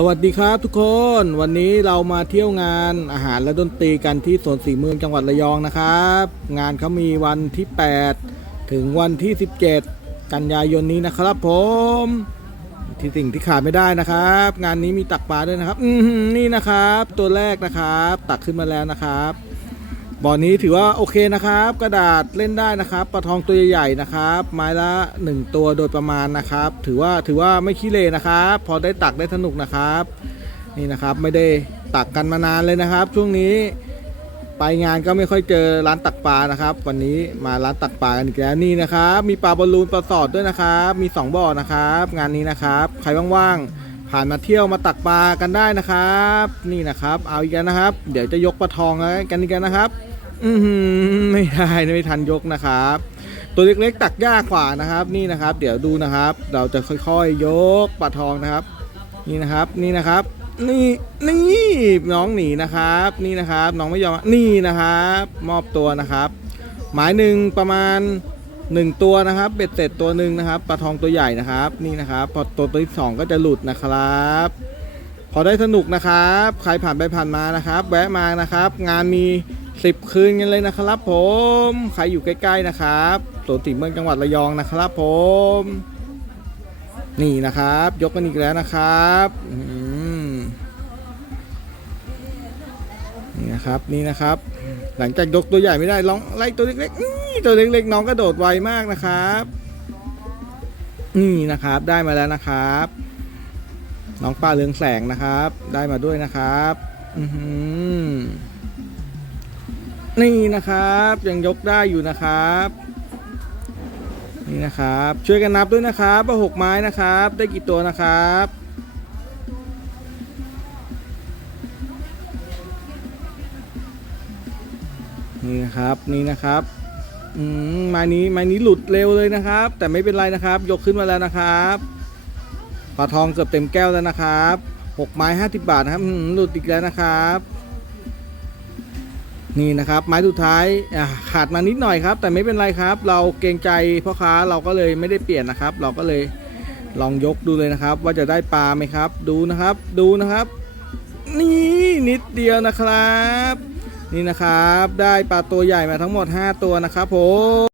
สวัสดีครับทุกคนวันนี้เรามาเที่ยวงานอาหารและดนตรีกันที่สวนสีเมืองจังหวัดระยองนะครับ งานเขามีวันที่ 8 ถึงวันที่ 17 กันยายนนี้นะครับ ผมที่สิ่งที่ขาดไม่ได้นะครับ งานนี้มีตักปลาด้วยนะครับ อืนี่นะครับ ตัวแรกนะครับ ตักขึ้นมาแล้วนะครับ บ่อนี้ถือว่าโอเคนะครับ กระดาษเล่นได้นะครับปลาทองตัวใหญ่ๆนะครับ ไม้ละ 1 ตัวโดยประมาณนะครับ ถือว่าถือว่าไม่ขี้เลนะครับ พอได้ตักได้สนุกนะครับ นี่นะครับไม่ได้ตักกันมานานเลยนะครับ ช่วงนี้ไปงานก็ไม่ค่อยเจอร้านตักปลานะครับ วันนี้มาร้านตักปลากันอีกแล้วนี่นะครับ มีปลาบอลลูนปลาสอดด้วยนะครับ มี 2บ่อนะครับ งานนี้นะครับ ใครว่างๆ ผ่านมาเที่ยวมาตักปลากันได้นะครับ นี่นะครับ เอาอีกแล้วนะครับ เดี๋ยวจะยกปลาทองกันอีกแล้วนะครับ อือหือไม่ได้ไม่ทันยกนะครับ ตัวเล็กๆตักยากกว่านะครับ นี่นะครับ เดี๋ยวดูนะครับ เราจะค่อยๆ ยกปลาทองนะครับ นี่นะครับ นี่นะครับ นี่นี่น้องหนีนะครับ นี่นะครับ น้องไม่ยอมนี่นะครับ มอบตัวนะครับ หมายหนึ่งประมาณ 1ตัวนะครับเบ็ดเสร็จตัวหนึ่งนะครับปลาทองตัวใหญ่นะครับ นี่นะครับ พอตัวตัวที่สองก็จะหลุดนะครับ พอได้สนุกนะครับ ใครผ่านไปผ่านมานะครับ แวะมานะครับ งานมี10คืนกันเลยนะครับ ผมใครอยู่ใกล้ ๆนะครับสวนสีเมืองจังหวัดระยองนะครับ ผม นี่นะครับ ยกกันอีกแล้วนะครับ นี่นะครับนี่นะครับ หลังจากยกตัวใหญ่ไม่ได้ลองไล่ตัวเล็กๆตัวเล็กๆน้องกระโดดไวมากนะครับนี่นะครับได้มาแล้วนะครับ น้องปลาเรืองแสงนะครับ ได้มาด้วยนะครับนี่นะครับยังยกได้อยู่นะครับ นี่นะครับ ช่วยกันนับด้วยนะครับว่าหกไม้นะครับ ได้กี่ตัวนะครับ นี่นะครับนี่นะครับอืมไม้นี้ไม้นี้หลุดเร็วเลยนะครับ แต่ไม่เป็นไรนะครับ ยกขึ้นมาแล้วนะครับปลาทองเกือบเต็มแก้วแล้วนะครับหกไม้ห้าสิบบาทนะครับหลุดอีกแล้วนะครับ นี่นะครับ ไม้สุดท้ายขาดมานิดหน่อยครับ แต่ไม่เป็นไรครับ เราเกรงใจพ่อค้าเราก็เลยไม่ได้เปลี่ยนนะครับ เราก็เลยลองยกดูเลยนะครับ ว่าจะได้ปลาไหมครับ ดูนะครับ ดูนะครับ นี่นิดเดียวนะครับ นี่นะครับ ได้ปลาตัวใหญ่มาทั้งหมด 5 ตัวนะครับผม